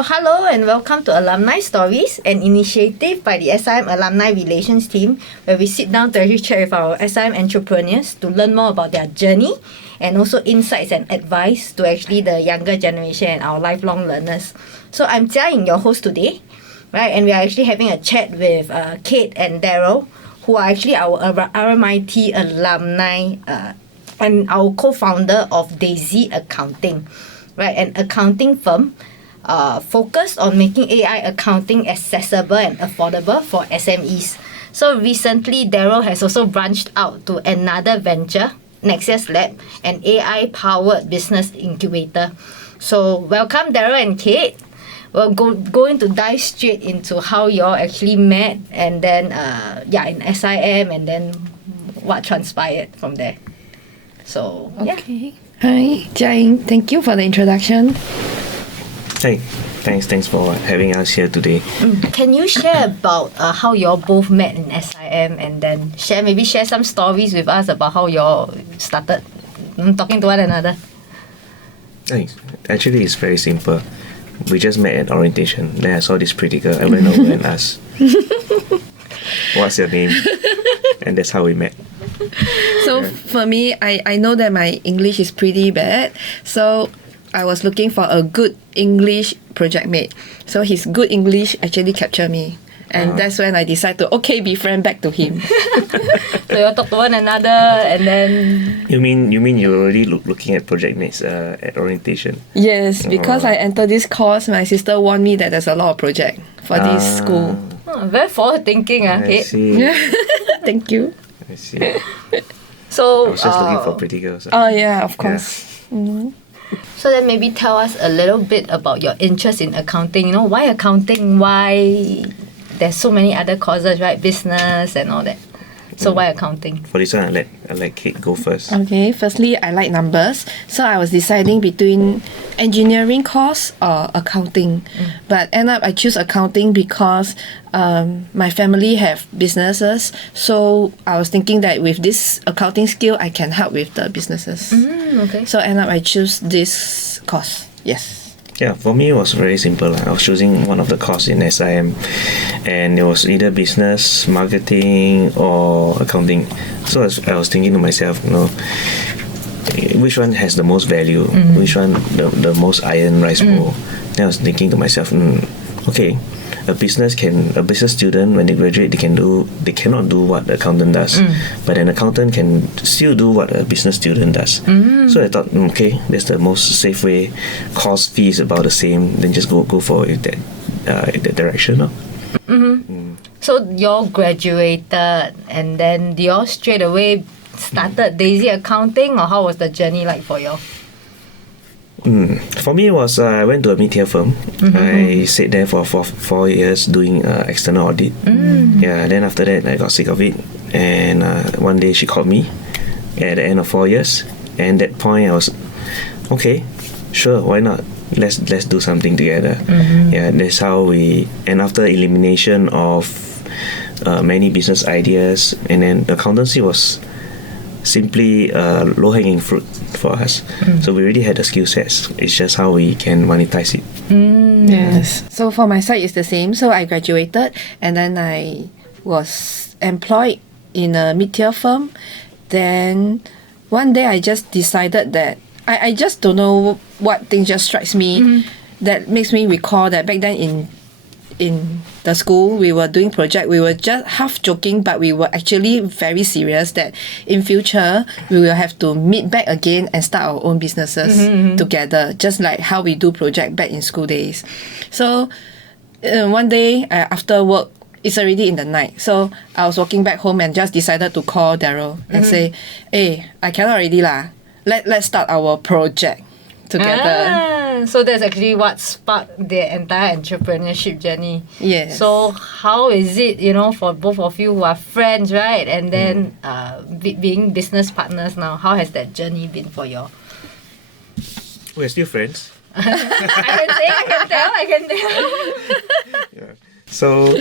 So hello and welcome to Alumni Stories, an initiative by the SIM Alumni Relations team where we sit down to actually chat with our SIM entrepreneurs to learn more about their journey and also insights and advice to actually the younger generation and our lifelong learners. So I'm Jia Ying, your host today, right? And we are actually having a chat with Kate and Darryl, who are actually our RMIT alumni and our co-founder of Daisy Accounting, right? An accounting firm focused on making AI accounting accessible and affordable for SMEs. So recently, Darryl has also branched out to another venture, Nexius Labs, an AI-powered business incubator. So welcome, Darryl and Kate. We're going to dive straight into how you all actually met, and then in SIM, and then what transpired from there. So okay. Hi, Jia Ying. Thank you for the introduction. Hey, thanks for having us here today. Can you share about how you all both met in SIM, and then share some stories with us about how you all started talking to one another? Hey, actually, it's very simple. We just met at orientation. Then I saw this pretty girl. I went over and asked, "What's your name?" And that's how we met. So for me, I know that my English is pretty bad. So I was looking for a good English project mate. So his good English actually captured me. And that's when I decided to, be friend back to him. So you all talk to one another, and then... You mean you're already looking at project mates at orientation? Yes, because I entered this course, my sister warned me that there's a lot of project for this school. Very forward thinking, Kate. I see. Thank you. I see. So, I was just looking for pretty girls. Oh yeah, of course. Yeah. Mm-hmm. So then maybe tell us a little bit about your interest in accounting. Why accounting? Why there's so many other courses, right? Business and all that. So why accounting? For this one, I let Kate go first. Okay, firstly, I like numbers. So I was deciding between engineering course or accounting. But end up I choose accounting because my family have businesses. So I was thinking that with this accounting skill, I can help with the businesses. Okay. So end up I choose this course. Yes. Yeah, for me it was very simple. I was choosing one of the course in SIM, and it was either business, marketing, or accounting. So I was thinking to myself, which one has the most value? Which one the most iron rice bowl? Then I was thinking to myself, a business student when they graduate they cannot do what the accountant does, but an accountant can still do what a business student does. So I thought, that's the most safe way. Cost fee is about the same, then just go for it that direction. So you all graduated, and then you all straight away started Daisy Accounting, or how was the journey like for you all? For me, it was I went to a mid-tier firm. I stayed there for 4 years doing external audit. Yeah, then after that, I got sick of it. And one day she called me at the end of 4 years. And at that point, I was, okay, sure, why not? Let's do something together. Yeah, that's how and after elimination of many business ideas, and then accountancy was simply low-hanging fruit for us. So we already had the skill sets. It's just how we can monetize it. Yes. So for my side, it's the same. So I graduated, and then I was employed in a mid-tier firm. Then one day I just decided that I just don't know what thing just strikes me that makes me recall that back then in the school, we were doing project. We were just half joking, but we were actually very serious that in future we will have to meet back again and start our own businesses together, just like how we do project back in school days. So one day after work, it's already in the night. So I was walking back home and just decided to call Darryl and say, "Hey, I cannot already lah. Let's start our project together." So that's actually what sparked the entire entrepreneurship journey. Yes. So how is it, for both of you who are friends, right? And then being business partners now, how has that journey been for you? We're still friends. I can tell. Yeah. So,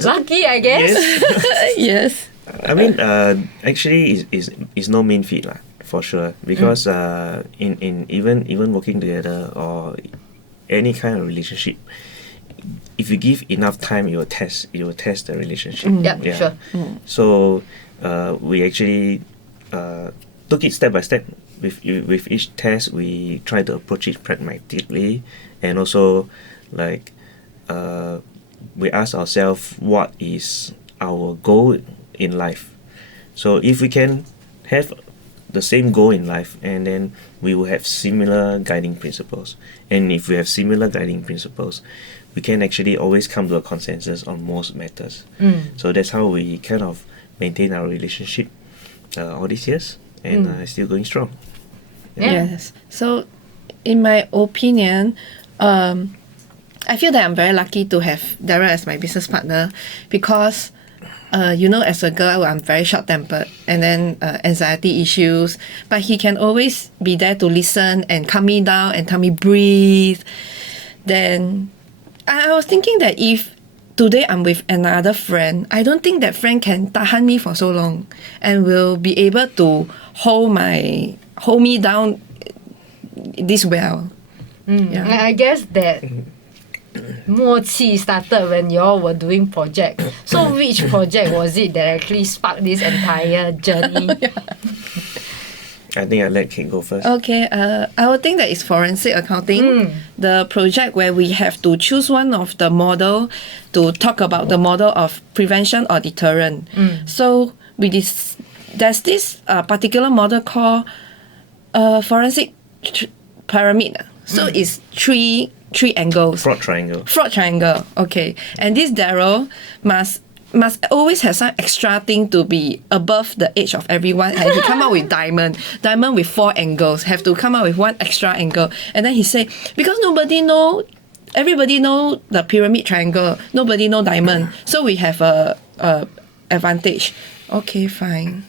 lucky, I guess. Yes. Actually, is no mean feat lah, for sure. Because in even working together or any kind of relationship, if you give enough time, it will test the relationship. Yeah, sure. So we actually took it step by step. With each test, we try to approach it pragmatically, and also like we ask ourselves what is our goal in life. So if we can have the same goal in life, and then we will have similar guiding principles. And if we have similar guiding principles, we can actually always come to a consensus on most matters. So that's how we kind of maintain our relationship all these years, and still going strong. Yes. So, in my opinion, I feel that I'm very lucky to have Darryl as my business partner, because as a girl, I'm very short-tempered, and then anxiety issues. But he can always be there to listen and calm me down and tell me breathe. Then I was thinking that if today I'm with another friend, I don't think that friend can tahan me for so long and will be able to hold me down this well. I guess that 默契 started when you all were doing project. So which project was it that actually sparked this entire journey? I think I'll let Kate go first. Okay, I would think that it's forensic accounting, the project where we have to choose one of the model to talk about the model of prevention or deterrent. So there's this particular model called forensic pyramid. So it's three angles. Fraud triangle. Okay. And this Darryl must always have some extra thing to be above the edge of everyone, and he come up with diamond with 4 angles, have to come up with 1 extra angle. And then he say, because everybody know the pyramid triangle, nobody know diamond, so we have a advantage. Okay, fine.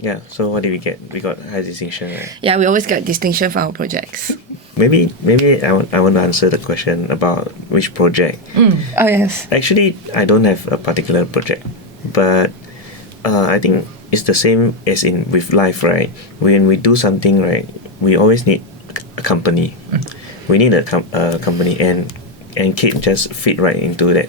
Yeah, so what did we get? We got high distinction, right? Yeah, we always get distinction for our projects. Maybe I want to answer the question about which project. Oh, yes. Actually, I don't have a particular project, but I think it's the same as in with life, right? When we do something, right, we always need a company. We need a company, and Kate just fit right into that.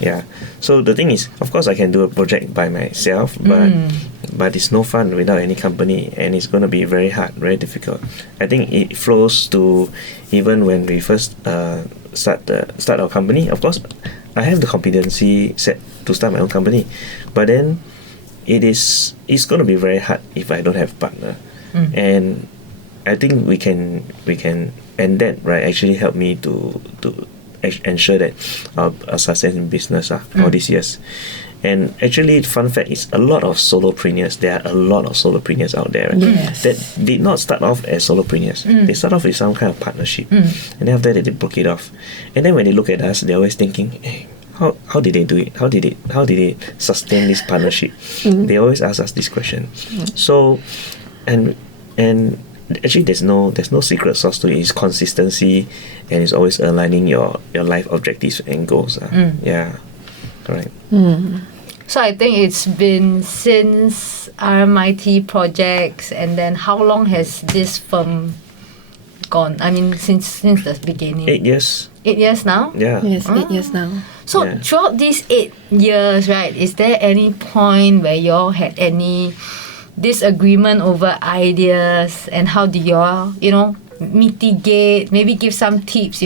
Yeah. So the thing is, of course, I can do a project by myself, but it's no fun without any company, and it's going to be very hard, very difficult. I think it flows to even when we first start our company. Of course, I have the competency set to start my own company, but then it's going to be very hard if I don't have a partner. And I think we can and that right actually help me to ensure that our success in business all these years. And actually, fun fact is a lot of solopreneurs. There are a lot of solopreneurs out there, right? Yes. That did not start off as solopreneurs. They start off with some kind of partnership, and then after that they broke it off. And then when they look at us, they're always thinking, "Hey, how did they do it? How did they sustain this partnership?" They always ask us this question. So, and actually, there's no secret sauce to it. It's consistency, and it's always aligning your life objectives and goals. Yeah, correct. So I think it's been since RMIT projects, and then how long has this firm gone? I mean, since the beginning. 8 years. 8 years now? Yeah. Yes, 8 years now. So Yeah. throughout these 8 years, right, is there any point where you all had any disagreement over ideas, and how do you all, mitigate, maybe give some tips,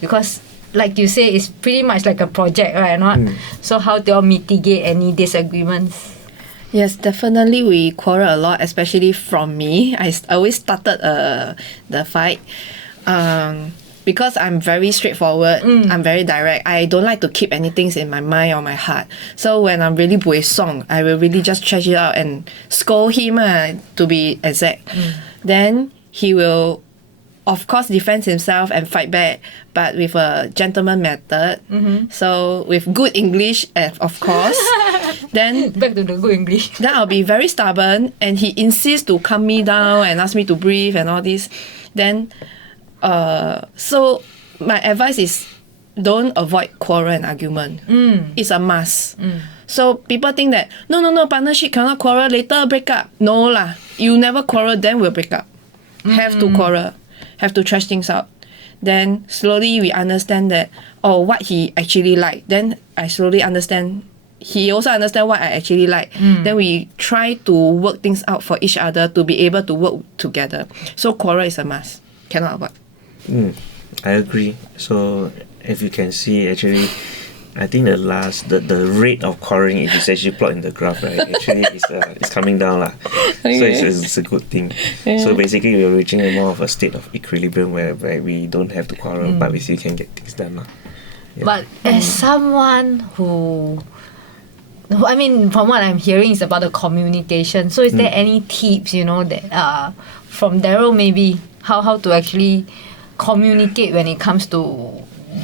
because like you say, it's pretty much like a project, right? Not? So how do you all mitigate any disagreements? Yes, definitely we quarrel a lot, especially from me. I always started the fight. Because I'm very straightforward, I'm very direct. I don't like to keep anything in my mind or my heart. So when I'm really buay-song, I will really just trash it out and scold him, to be exact. Then he will, of course, defend himself and fight back, but with a gentleman method. So with good English, of course. Then Back to the good English. then I'll be very stubborn, and he insists to calm me down and ask me to breathe and all this. Then so my advice is, don't avoid quarrel and argument. It's a must. So people think that no, partnership cannot quarrel, later break up. No lah, you never quarrel, then we'll break up. Have to quarrel, have to trash things out. Then slowly we understand that, oh, what he actually like. Then I slowly understand. He also understand what I actually like. Then we try to work things out for each other to be able to work together. So quarrel is a must. Cannot avoid. I agree. So if you can see, actually, I think the rate of quarreling, if you actually plot in the graph, right, actually it's coming down lah. Okay. So it's a good thing. Yeah. So basically, we're reaching a more of a state of equilibrium where we don't have to quarrel, but we still can get things done lah. Yeah. But as someone who, I mean, from what I'm hearing is about the communication. So is there any tips, that from Darryl maybe how to actually communicate when it comes to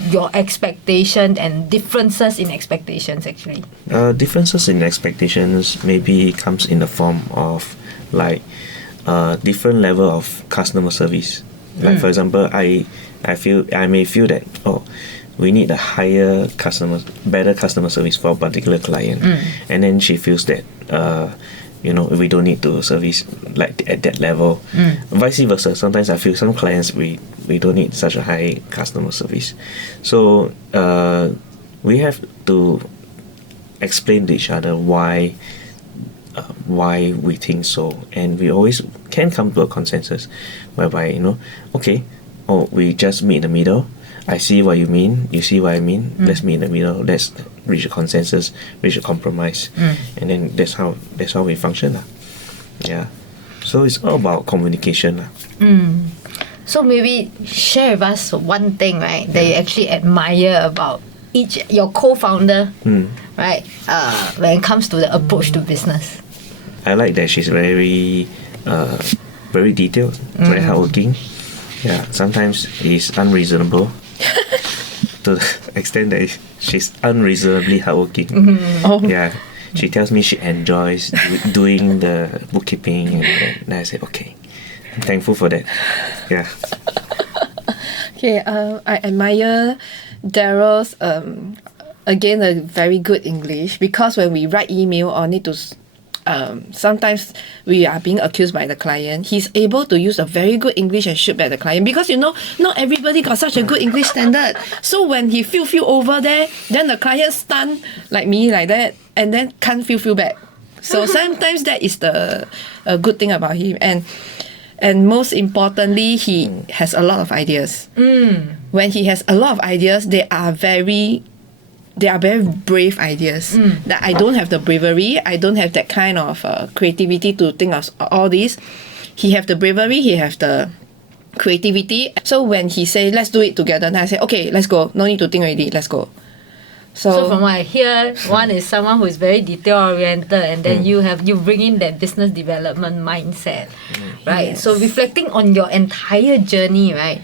your expectation and differences in expectations actually? Differences in expectations maybe comes in the form of like different level of customer service. Like for example, I may feel that we need a better customer service for a particular client, and then she feels that we don't need to service like at that level. Vice versa. Sometimes I feel some clients we don't need such a high customer service. So we have to explain to each other why we think so, and we always can come to a consensus whereby we just meet in the middle. I see what you mean, you see what I mean, let's meet in the middle, let's reach a consensus, reach a compromise, and then that's how we function lah. Yeah, so it's all about communication lah. So maybe share with us one thing, right, that you actually admire about your co-founder, right, when it comes to the approach to business. I like that she's very detailed, very hardworking. Yeah, sometimes it's unreasonable to the extent that she's unreasonably hardworking. Yeah, she tells me she enjoys doing the bookkeeping, and I say, okay, I'm thankful for that. Yeah. Okay, I admire Darryl's again a very good English, because when we write email or need to sometimes we are being accused by the client, he's able to use a very good English and shoot back the client, because not everybody got such a good English standard. So when he feel over there, then the client stunned like me like that, and then can't feel back. So sometimes that is the good thing about him, and most importantly, he has a lot of ideas. When he has a lot of ideas, they are very brave ideas. That I don't have the bravery, I don't have that kind of creativity to think of all this. He have the bravery, he have the creativity. So when he say let's do it together, then I say okay, let's go, no need to think already, let's go. So from what I hear, one is someone who is very detail oriented, and then you bring in that business development mindset, right? Yes. So reflecting on your entire journey, right?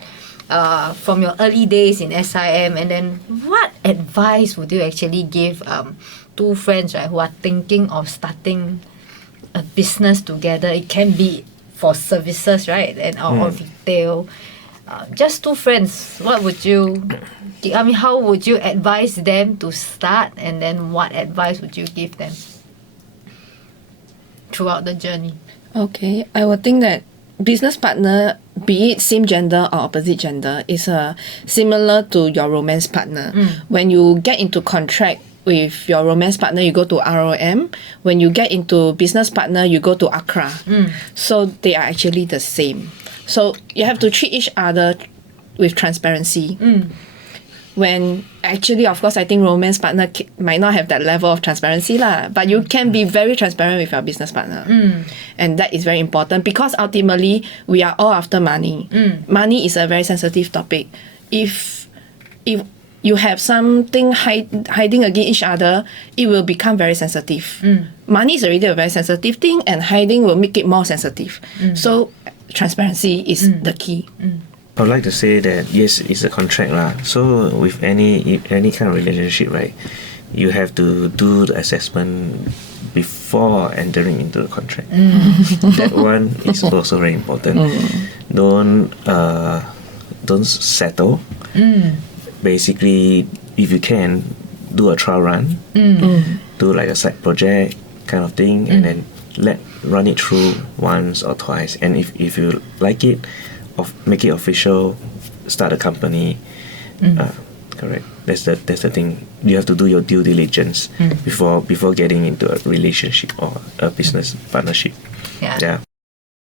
From your early days in SIM, and then what advice would you actually give two friends, right, who are thinking of starting a business together? It can be for services, right, and or retail. Just two friends. What would you? How would you advise them to start, and then what advice would you give them throughout the journey? Okay, I would think that business partner, be it same gender or opposite gender, is similar to your romance partner. When you get into contract with your romance partner, you go to ROM. When you get into business partner, you go to ACRA. So they are actually the same. So you have to treat each other with transparency. When actually, of course, I think romance partner might not have that level of transparency lah, but you can be very transparent with your business partner. And that is very important, because ultimately we are all after money. Money is a very sensitive topic. If you have something hiding against each other, it will become very sensitive. Money is already a very sensitive thing, and hiding will make it more sensitive. So transparency is the key. I would like to say that yes, it's a contract lah. So with any kind of relationship, right, you have to do the assessment before entering into the contract. That one is also very important. Don't settle. Basically, if you can, do a trial run, do like a side project kind of thing, and then run it through once or twice. And if you like it, make it official, start a company. Correct. That's the thing. You have to do your due diligence before getting into a relationship or a business partnership. Yeah.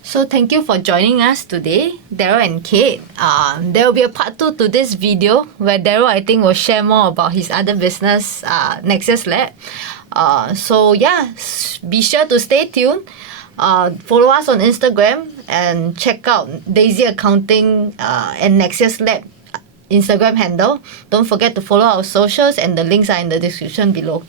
So thank you for joining us today, Darryl and Kate. There will be a part 2 to this video where Darryl, I think, will share more about his other business, Nexius Lab. So yeah, be sure to stay tuned. Follow us on Instagram and check out Daisy Accounting and Nexius Lab Instagram handle. Don't forget to follow our socials, and the links are in the description below.